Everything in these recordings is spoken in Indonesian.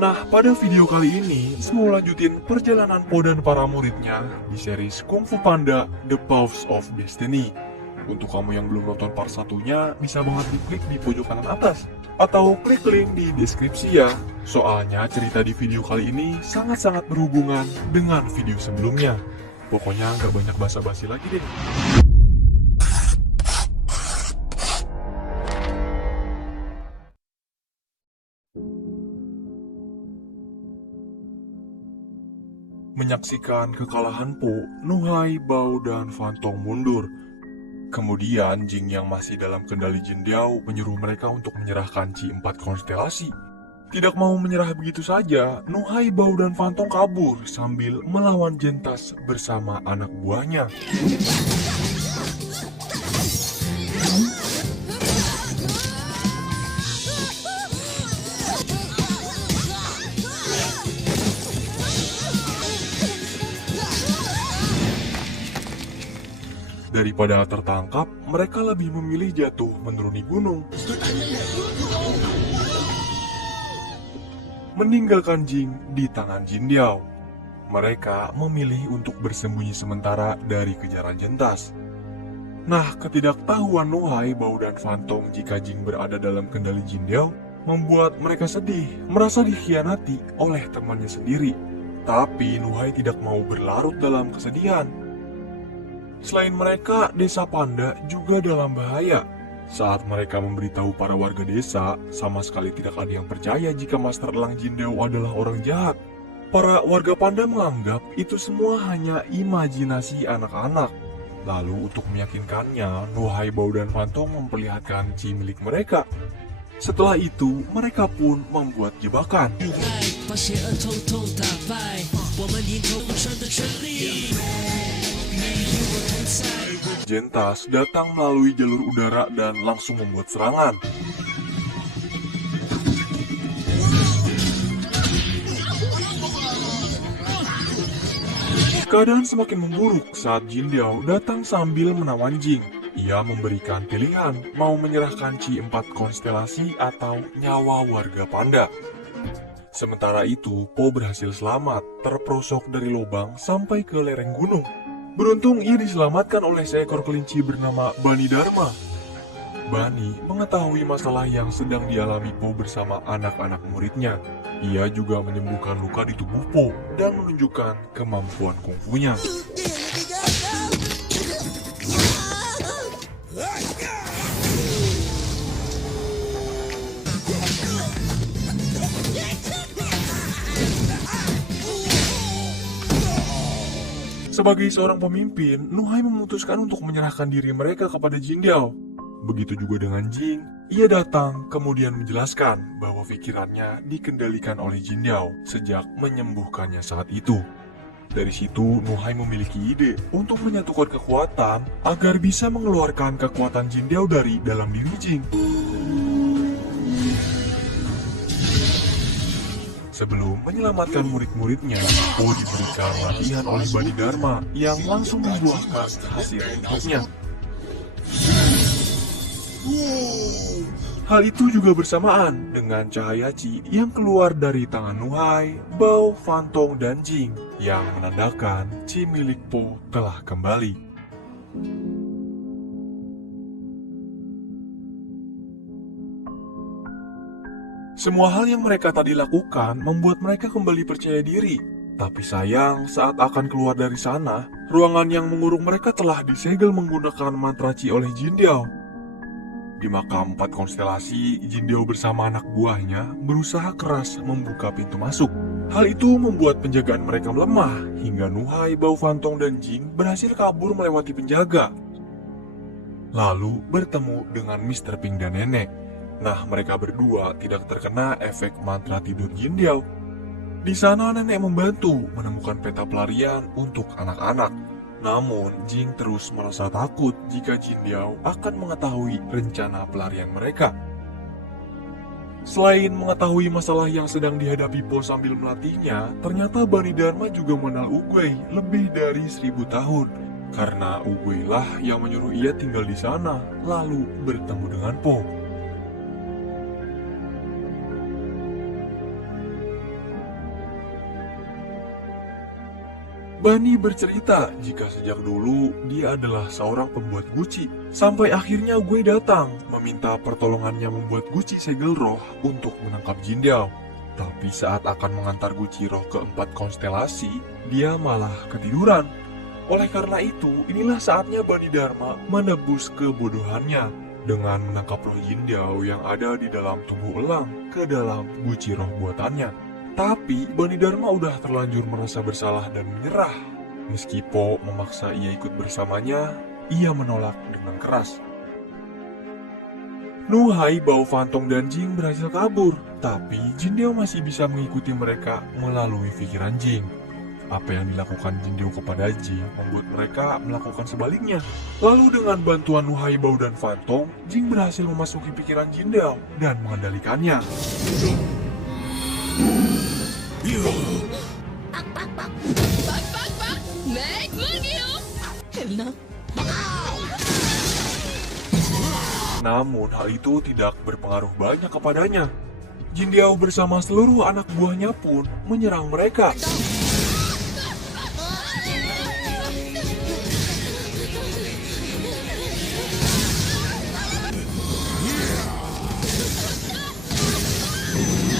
Nah, pada video kali ini, mau lanjutin perjalanan Po dan para muridnya di series Kung Fu Panda The Paths of Destiny. Untuk kamu yang belum nonton part satunya, bisa banget diklik di pojok kanan atas. Atau klik link di deskripsi ya. Soalnya cerita di video kali ini sangat-sangat berhubungan dengan video sebelumnya. Pokoknya nggak banyak basa-basi lagi deh. Menyaksikan kekalahan Po, Nuhai, Bao, dan Fantong mundur. Kemudian Jing yang masih dalam kendali Jin Diao menyuruh mereka untuk menyerahkan Chi 4 konstelasi. Tidak mau menyerah begitu saja, Nuhai, Bao, dan Fantong kabur sambil melawan Jentas bersama anak buahnya. Daripada tertangkap, mereka lebih memilih jatuh menuruni gunung. Meninggalkan Jing di tangan Jin Diao. Mereka memilih untuk bersembunyi sementara dari kejaran Jentas. Nah, ketidaktahuan Nuhai, Bao, dan Fantong jika Jing berada dalam kendali Jin Diao membuat mereka sedih, merasa dikhianati oleh temannya sendiri. Tapi Nuhai tidak mau berlarut dalam kesedihan. Selain mereka, desa Panda juga dalam bahaya. Saat mereka memberitahu para warga desa, sama sekali tidak ada yang percaya jika Master Elang Jin Diao adalah orang jahat. Para warga Panda menganggap itu semua hanya imajinasi anak-anak. Lalu untuk meyakinkannya, Nuhai, Bao, dan Fantong memperlihatkan Chi milik mereka. Setelah itu, mereka pun membuat jebakan. Jentas datang melalui jalur udara dan langsung membuat serangan. Keadaan semakin memburuk saat Jin Diao datang sambil menawan Jing. Ia memberikan pilihan mau menyerahkan Chi 4 konstelasi atau nyawa warga Panda. Sementara itu, Po berhasil selamat, terperosok dari lubang sampai ke lereng gunung. Beruntung ia diselamatkan oleh seekor kelinci bernama Bani Dharma. Bani mengetahui masalah yang sedang dialami Po bersama anak-anak muridnya. Ia juga menyembuhkan luka di tubuh Po dan menunjukkan kemampuan kungfunya. Sebagai seorang pemimpin, Nuhai memutuskan untuk menyerahkan diri mereka kepada Jin Diao. Begitu juga dengan Jing, ia datang kemudian menjelaskan bahwa pikirannya dikendalikan oleh Jin Diao sejak menyembuhkannya saat itu. Dari situ, Nuhai memiliki ide untuk menyatukan kekuatan agar bisa mengeluarkan kekuatan Jin Diao dari dalam diri Jing. Sebelum menyelamatkan murid-muridnya, Po diberikan latihan oleh Bani Dharma yang langsung membuahkan hasil untuknya. Hal itu juga bersamaan dengan cahaya Chi yang keluar dari tangan Nuhai, Bao, Fantong, dan Jing yang menandakan Chi milik Po telah kembali. Semua hal yang mereka tadi lakukan membuat mereka kembali percaya diri. Tapi sayang, saat akan keluar dari sana, ruangan yang mengurung mereka telah disegel menggunakan mantra Chi oleh Jin Diao. Di makam 4 konstelasi, Jin Diao bersama anak buahnya berusaha keras membuka pintu masuk. Hal itu membuat penjagaan mereka melemah, hingga Nuhai, Bao, Fantong, dan Jing berhasil kabur melewati penjaga. Lalu bertemu dengan Mr. Ping dan Nenek. Nah, mereka berdua tidak terkena efek mantra tidur Jin Diao. Di sana Nenek membantu menemukan peta pelarian untuk anak-anak. Namun, Jing terus merasa takut jika Jin Diao akan mengetahui rencana pelarian mereka. Selain mengetahui masalah yang sedang dihadapi Po sambil melatihnya, ternyata Bani Dharma juga mengenal Oogway lebih dari 1000 tahun. Karena Oogway lah yang menyuruh ia tinggal di sana, lalu bertemu dengan Po. Bunny bercerita jika sejak dulu dia adalah seorang pembuat guci. Sampai akhirnya gue datang meminta pertolongannya membuat guci segel roh untuk menangkap Jindiao. Tapi saat akan mengantar guci roh ke 4 konstelasi, dia malah ketiduran. Oleh karena itu, inilah saatnya Bunny Dharma menebus kebodohannya dengan menangkap roh Jindiao yang ada di dalam tubuh elang ke dalam guci roh buatannya. Tapi Bunny Dharma udah terlanjur merasa bersalah dan menyerah. Meski Po memaksa ia ikut bersamanya, ia menolak dengan keras. Nuhai, Bao Fantong, dan Jing berhasil kabur, tapi Jindiao masih bisa mengikuti mereka melalui pikiran Jing. Apa yang dilakukan Jindiao kepada Jing membuat mereka melakukan sebaliknya. Lalu dengan bantuan Nuhai, Bao, dan Fantong, Jing berhasil memasuki pikiran Jindiao dan mengendalikannya. Namun hal itu tidak berpengaruh banyak kepadanya. Jindiao bersama seluruh anak buahnya pun menyerang mereka.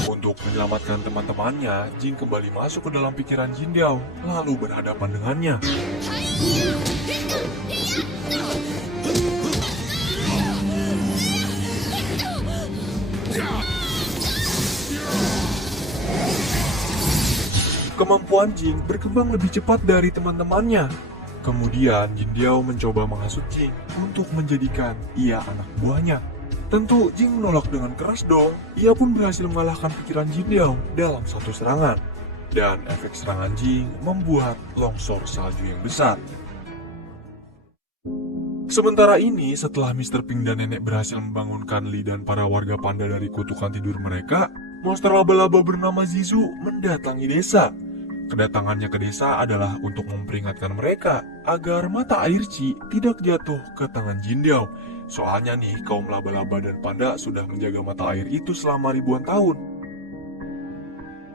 Untuk menyelamatkan teman-temannya, Jing kembali masuk ke dalam pikiran Jindiao, lalu berhadapan dengannya. Kemampuan Jing berkembang lebih cepat dari teman-temannya. Kemudian Jindiao mencoba menghasut Jing untuk menjadikan ia anak buahnya. Tentu Jing menolak dengan keras dong. Ia pun berhasil mengalahkan pikiran Jindiao dalam satu serangan. Dan efek serangan Jing membuat longsor salju yang besar. Sementara ini, setelah Mr. Pink dan Nenek berhasil membangunkan Lee dan para warga panda dari kutukan tidur mereka, monster laba-laba bernama Zizu mendatangi desa. Kedatangannya ke desa adalah untuk memperingatkan mereka agar mata air Chi tidak jatuh ke tangan Jindiao. Soalnya nih, kaum laba-laba dan panda sudah menjaga mata air itu selama ribuan tahun.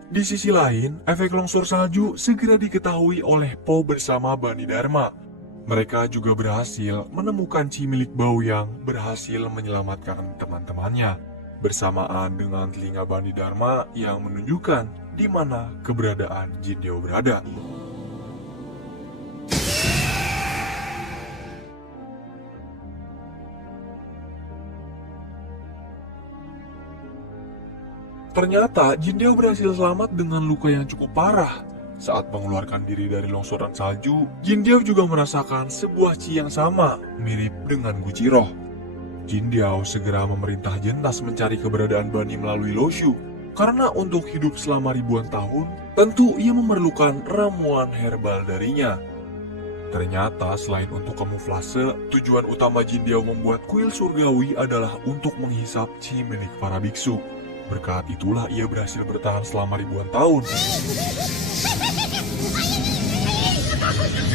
Di sisi lain, efek longsor salju segera diketahui oleh Po bersama Bunny Dharma. Mereka juga berhasil menemukan Chi milik Bao yang berhasil menyelamatkan teman-temannya, bersamaan dengan telinga Bunny Dharma yang menunjukkan di mana keberadaan Jindiao berada. Ternyata Jindiao berhasil selamat dengan luka yang cukup parah. Saat mengeluarkan diri dari longsoran salju, Jindiao juga merasakan sebuah Chi yang sama, mirip dengan guci roh. Jindiao segera memerintah Jentas mencari keberadaan Bunny melalui Loshu. Karena untuk hidup selama ribuan tahun, tentu ia memerlukan ramuan herbal darinya. Ternyata selain untuk kamuflase, tujuan utama Jindiao membuat kuil surgawi adalah untuk menghisap Chi milik para biksu. Berkat itulah ia berhasil bertahan selama ribuan tahun.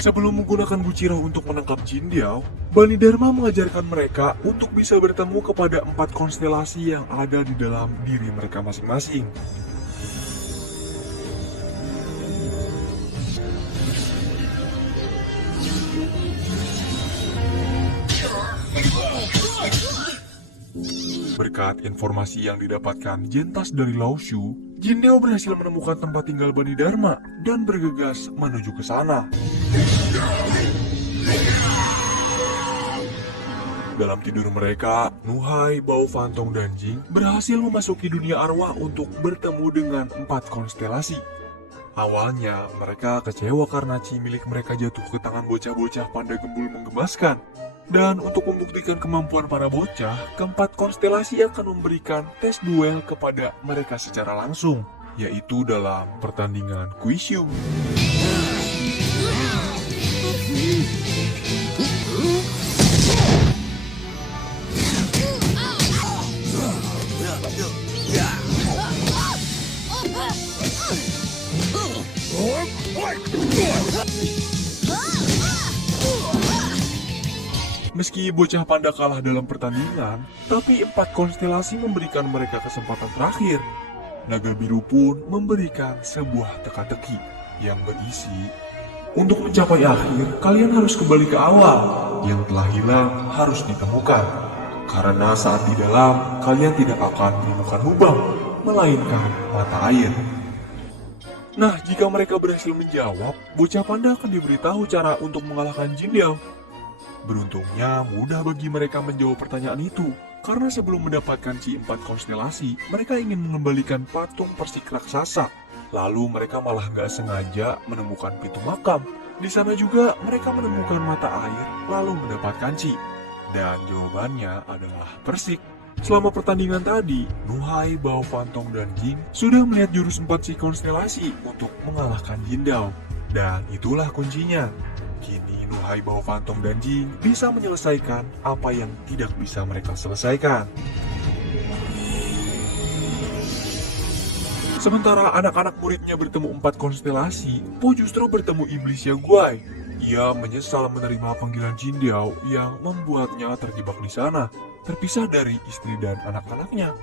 Sebelum menggunakan guci roh untuk menangkap Jindiao, Bunny Dharma mengajarkan mereka untuk bisa bertemu kepada 4 konstelasi yang ada di dalam diri mereka masing-masing. Berkat informasi yang didapatkan Jentas dari Laoshu, Jindiao berhasil menemukan tempat tinggal Bunny Dharma dan bergegas menuju ke sana. Dalam tidur mereka, Nuhai, Bao, Fantong, dan Jing berhasil memasuki dunia arwah untuk bertemu dengan 4 konstelasi. Awalnya, mereka kecewa karena Chi milik mereka jatuh ke tangan bocah-bocah panda gembul menggemaskan. Dan untuk membuktikan kemampuan para bocah, keempat konstelasi akan memberikan tes duel kepada mereka secara langsung, yaitu dalam pertandingan Kuishu. Meski bocah panda kalah dalam pertandingan, tapi 4 konstelasi memberikan mereka kesempatan terakhir. Naga biru pun memberikan sebuah teka-teki yang berisi Untuk mencapai akhir, kalian harus kembali ke awal. Yang telah hilang harus ditemukan. Karena saat di dalam, kalian tidak akan menemukan lubang, melainkan mata air. Nah, jika mereka berhasil menjawab, bocah panda akan diberitahu cara untuk mengalahkan Jin Diao. Beruntungnya, mudah bagi mereka menjawab pertanyaan itu. Karena sebelum mendapatkan Ci 4 konstelasi, mereka ingin mengembalikan patung persik raksasa. Lalu mereka malah gak sengaja menemukan pintu makam. Di sana juga mereka menemukan mata air, lalu mendapatkan Ci. Dan jawabannya adalah persik. Selama pertandingan tadi, Nuhai, Bao, Fantong, dan Jing sudah melihat jurus 4 Ci konstelasi untuk mengalahkan Jin Diao. Dan itulah kuncinya. Kini Nuhai, Bao, Fantong, dan Jing bisa menyelesaikan apa yang tidak bisa mereka selesaikan. Sementara anak-anak muridnya bertemu 4 konstelasi, Po justru bertemu iblisnya Guai. Ia menyesal menerima panggilan Jin Diao yang membuatnya terjebak di sana, terpisah dari istri dan anak-anaknya.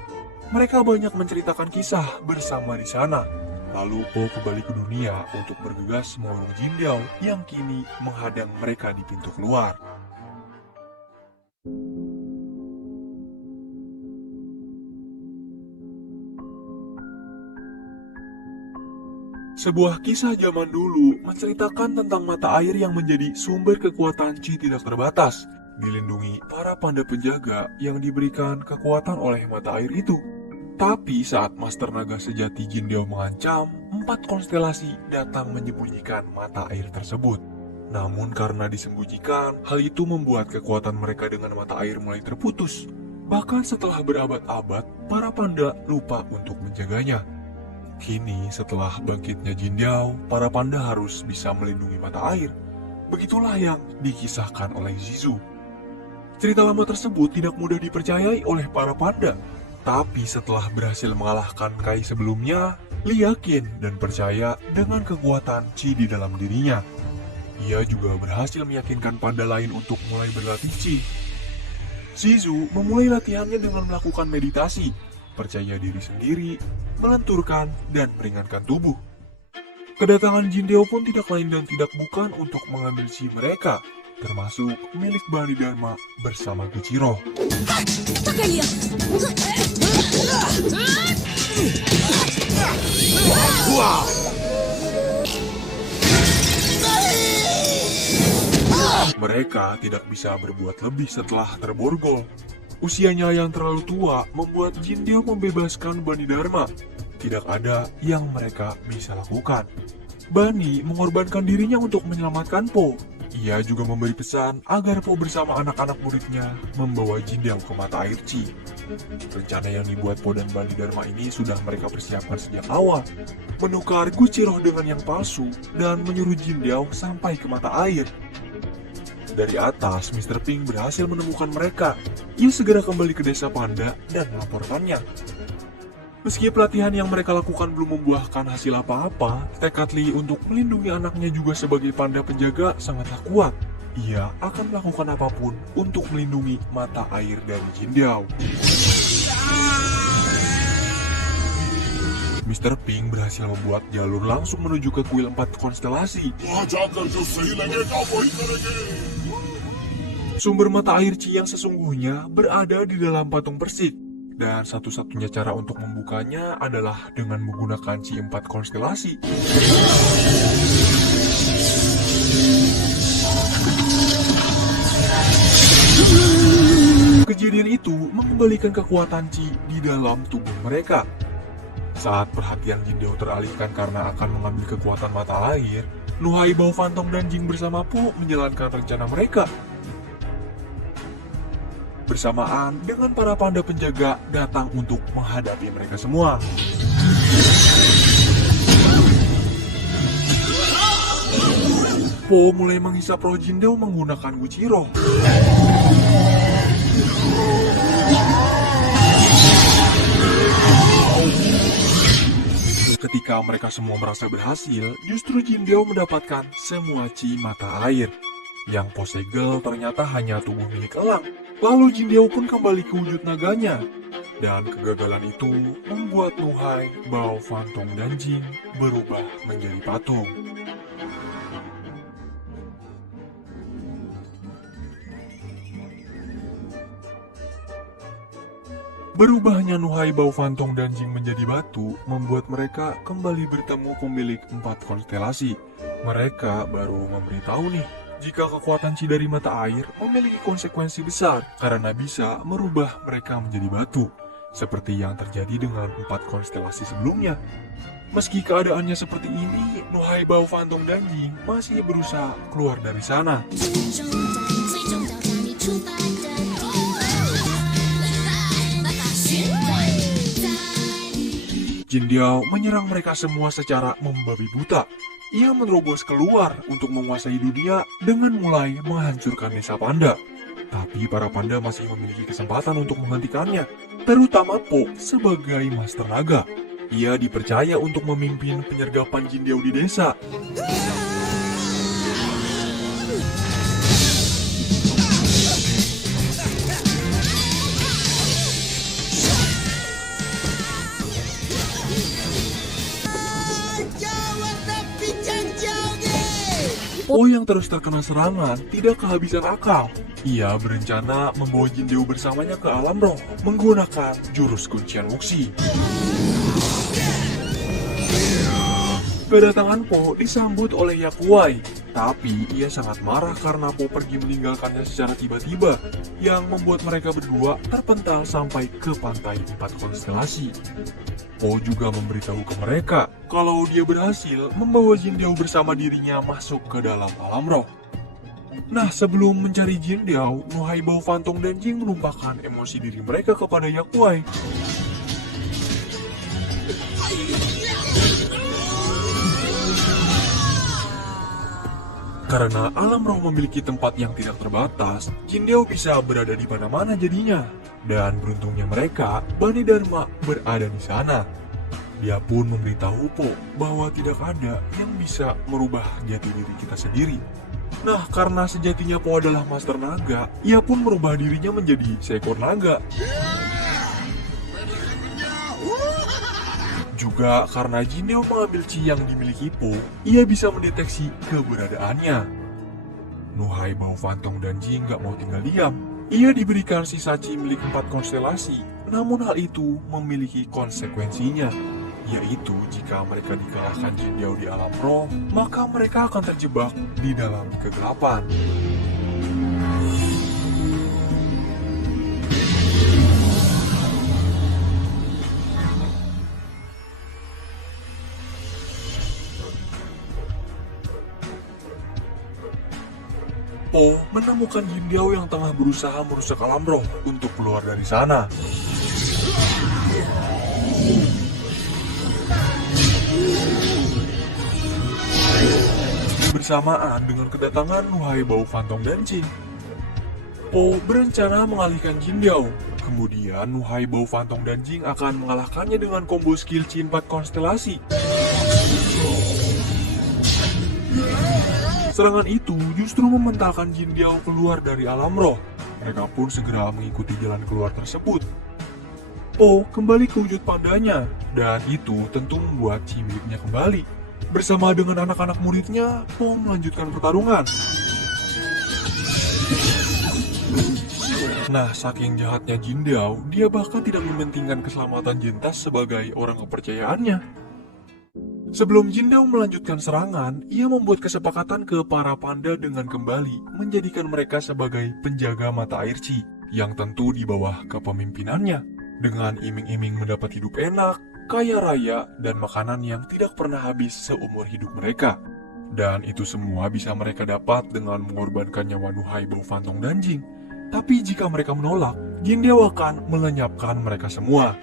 Mereka banyak menceritakan kisah bersama di sana. Lalu Po kembali ke dunia untuk bergegas mengurung Jin Diao yang kini menghadang mereka di pintu keluar. Sebuah kisah zaman dulu menceritakan tentang mata air yang menjadi sumber kekuatan Ci tidak terbatas, dilindungi para panda penjaga yang diberikan kekuatan oleh mata air itu. Tapi saat Master Naga Sejati Jin Diao mengancam, 4 konstelasi datang menyembunyikan mata air tersebut. Namun karena disembunyikan, hal itu membuat kekuatan mereka dengan mata air mulai terputus. Bahkan setelah berabad-abad, para panda lupa untuk menjaganya. Kini setelah bangkitnya Jin Diao, para panda harus bisa melindungi mata air. Begitulah yang dikisahkan oleh Zizu. Cerita lama tersebut tidak mudah dipercayai oleh para panda. Tapi setelah berhasil mengalahkan Kai sebelumnya, Li yakin dan percaya dengan kekuatan Ci di dalam dirinya. Ia juga berhasil meyakinkan panda lain untuk mulai berlatih Ci. Zizu memulai latihannya dengan melakukan meditasi, percaya diri sendiri, melenturkan, dan meringankan tubuh. Kedatangan Jin Diao pun tidak lain dan tidak bukan untuk mengambil Ci mereka, termasuk milik Bani Dharma bersama Guciro. Mereka tidak bisa berbuat lebih setelah terborgol. Usianya yang terlalu tua membuat Jin Diao membebaskan Bani Dharma. Tidak ada yang mereka bisa lakukan. Bani mengorbankan dirinya untuk menyelamatkan Po. Ia juga memberi pesan agar Po bersama anak-anak muridnya membawa Jin Diao ke mata air Ci. Rencana yang dibuat Po dan Bani Dharma ini sudah mereka persiapkan sejak awal. Menukar Guciro dengan yang palsu dan menyuruh Jin Diao sampai ke mata air. Dari atas, Mr. Pink berhasil menemukan mereka. Ia segera kembali ke desa panda dan melaporkannya. Meski pelatihan yang mereka lakukan belum membuahkan hasil apa-apa, tekad Li untuk melindungi anaknya juga sebagai panda penjaga sangatlah kuat. Ia akan melakukan apapun untuk melindungi mata air dari Jin Diao. Mr. Pink berhasil membuat jalur langsung menuju ke kuil 4 konstelasi. Sumber mata air Ci yang sesungguhnya berada di dalam patung persik. Dan satu-satunya cara untuk membukanya adalah dengan menggunakan Ci 4 konstelasi. Kejadian itu mengembalikan kekuatan Ci di dalam tubuh mereka. Saat perhatian Jin Diao teralihkan karena akan mengambil kekuatan mata air, Nuhai, Bao, Fantong, dan Jing bersama Po menjalankan rencana mereka. Bersamaan dengan para panda penjaga datang untuk menghadapi mereka semua. Po mulai menghisap roh Jin Diao menggunakan Guciro. Ketika mereka semua merasa berhasil, justru Jin Diao mendapatkan semua Ci mata air. Yang Po segel ternyata hanya tubuh milik elang. Lalu Jin Diao pun kembali ke wujud naganya. Dan kegagalan itu membuat Nuhai, Bao, Fantong, dan Jing berubah menjadi patung. Berubahnya Nuhai Bau Fantong dan Jing menjadi batu membuat mereka kembali bertemu pemilik 4 konstelasi. Mereka baru memberitahu nih, jika kekuatan Chi dari mata air memiliki konsekuensi besar karena bisa merubah mereka menjadi batu, seperti yang terjadi dengan 4 konstelasi sebelumnya. Meski keadaannya seperti ini, Nuhai Bau Fantong dan Jing masih berusaha keluar dari sana. Jindiao menyerang mereka semua secara membabi buta. Ia menerobos keluar untuk menguasai dunia dengan mulai menghancurkan desa panda. Tapi para panda masih memiliki kesempatan untuk menghentikannya, terutama Po sebagai Master Naga. Ia dipercaya untuk memimpin penyergapan Jindiao di desa. Po yang terus terkena serangan tidak kehabisan akal. Ia berencana membawa Jindiao bersamanya ke alam roh menggunakan jurus kuncian Wuxi. Kedatangan Po disambut oleh Yakuai, tapi ia sangat marah karena Po pergi meninggalkannya secara tiba-tiba, yang membuat mereka berdua terpental sampai ke pantai 4 konstelasi. Po juga memberitahu ke mereka kalau dia berhasil membawa Jindiao bersama dirinya masuk ke dalam alam roh. Nah, sebelum mencari Jindiao, Nuhai Bau Fantong dan Jing menumpahkan emosi diri mereka kepada Yakuai. Karena alam roh memiliki tempat yang tidak terbatas, Jindiao bisa berada di mana-mana jadinya. Dan beruntungnya mereka, Bani Dharma berada di sana. Dia pun memberitahu Po bahwa tidak ada yang bisa merubah jati diri kita sendiri. Nah, karena sejatinya Po adalah Master Naga, ia pun merubah dirinya menjadi seekor naga. Juga karena Jindiao mengambil Chi yang dimiliki Po, ia bisa mendeteksi keberadaannya. Nuhai Bau Fantong dan Jing gak mau tinggal diam. Ia diberikan sisa Chi milik 4 konstelasi, namun hal itu memiliki konsekuensinya, yaitu jika mereka dikalahkan Jindiao di alam roh, maka mereka akan terjebak di dalam kegelapan. Po menemukan Jindiao yang tengah berusaha merusak alam roh untuk keluar dari sana. Bersamaan dengan kedatangan Nuhai Bau Fantong dan Jing, Po berencana mengalihkan Jindiao. Kemudian Nuhai Bau Fantong dan Jing akan mengalahkannya dengan combo skill Chi 4 konstelasi. Serangan itu justru mementalkan Jindiao keluar dari alam roh. Mereka pun segera mengikuti jalan keluar tersebut. Po kembali ke wujud pandanya, dan itu tentu membuat Chi miliknya kembali. Bersama dengan anak-anak muridnya, Po melanjutkan pertarungan. Nah, saking jahatnya Jindiao, dia bahkan tidak mementingkan keselamatan Jentas sebagai orang kepercayaannya. Sebelum Jindiao melanjutkan serangan, ia membuat kesepakatan ke para panda dengan kembali menjadikan mereka sebagai penjaga mata air Chi, yang tentu di bawah kepemimpinannya, dengan iming-iming mendapat hidup enak, kaya raya, dan makanan yang tidak pernah habis seumur hidup mereka. Dan itu semua bisa mereka dapat dengan mengorbankan nyawa Nuhai Bau Fantong dan Jing. Tapi jika mereka menolak, Jindiao akan melenyapkan mereka semua.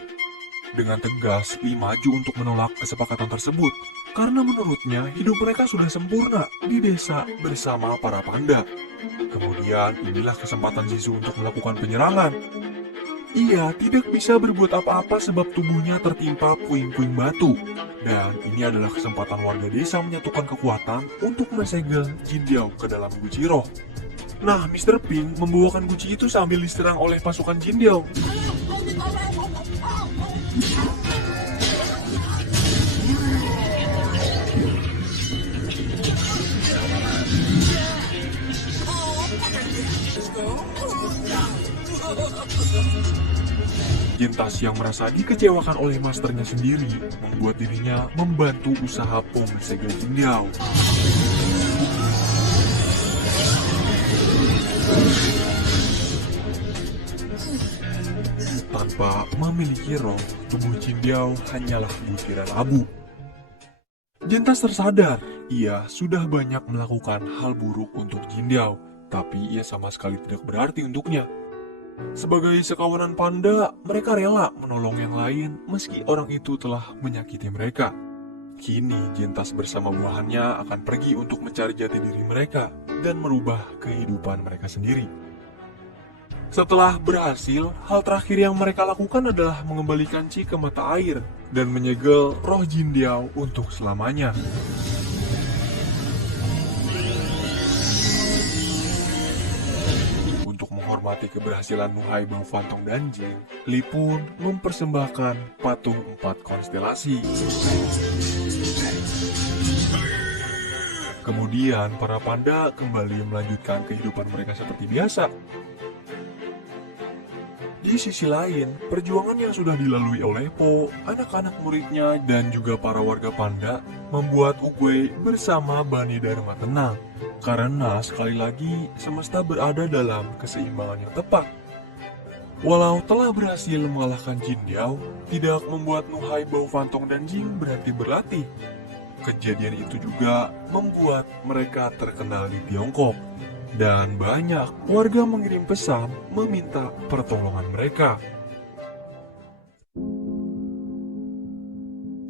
Dengan tegas, Li maju untuk menolak kesepakatan tersebut, karena menurutnya hidup mereka sudah sempurna di desa bersama para panda. Kemudian inilah kesempatan Zizu untuk melakukan penyerangan. Ia tidak bisa berbuat apa-apa sebab tubuhnya tertimpa puing-puing batu. Dan ini adalah kesempatan warga desa menyatukan kekuatan untuk mensegel Jindiao ke dalam guci roh. Nah, Mr. Pink membawakan guci itu sambil diserang oleh pasukan Jindiao. Jintas yang merasa dikecewakan oleh masternya sendiri membuat dirinya membantu usaha Pom bersegel Jindiao. Tanpa memiliki roh, tubuh Jindiao hanyalah butiran abu. Jintas tersadar, ia sudah banyak melakukan hal buruk untuk Jindiao, tapi ia sama sekali tidak berarti untuknya. Sebagai sekawanan panda, mereka rela menolong yang lain meski orang itu telah menyakiti mereka. Kini Jintas bersama buahannya akan pergi untuk mencari jati diri mereka dan merubah kehidupan mereka sendiri. Setelah berhasil, hal terakhir yang mereka lakukan adalah mengembalikan Chi ke mata air dan menyegel roh Jindiao untuk selamanya. Untuk menghormati keberhasilan Nuhai Bau Fantong dan Jin, Li pun mempersembahkan patung 4 konstelasi. Kemudian para panda kembali melanjutkan kehidupan mereka seperti biasa. Di sisi lain, perjuangan yang sudah dilalui oleh Po, anak-anak muridnya, dan juga para warga panda membuat Oogway bersama Bani Dharma tenang. Karena sekali lagi, semesta berada dalam keseimbangan yang tepat. Walau telah berhasil mengalahkan Jindiao, tidak membuat Nuhai Bau Fantong dan Jing berhenti berlatih. Kejadian itu juga membuat mereka terkenal di Tiongkok. Dan banyak warga mengirim pesan meminta pertolongan mereka.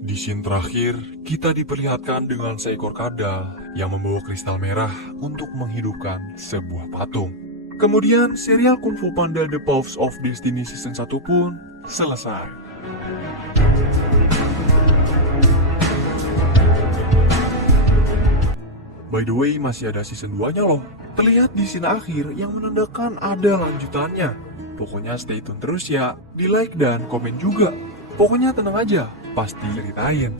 Di scene terakhir, kita diperlihatkan dengan seekor kadal yang membawa kristal merah untuk menghidupkan sebuah patung. Kemudian, serial Kung Fu Panda The Paths of Destiny Season 1 pun selesai. By the way, masih ada season 2-nya loh. Terlihat di scene akhir yang menandakan ada lanjutannya. Pokoknya stay tune terus ya, di like dan komen juga. Pokoknya tenang aja, pasti ceritain.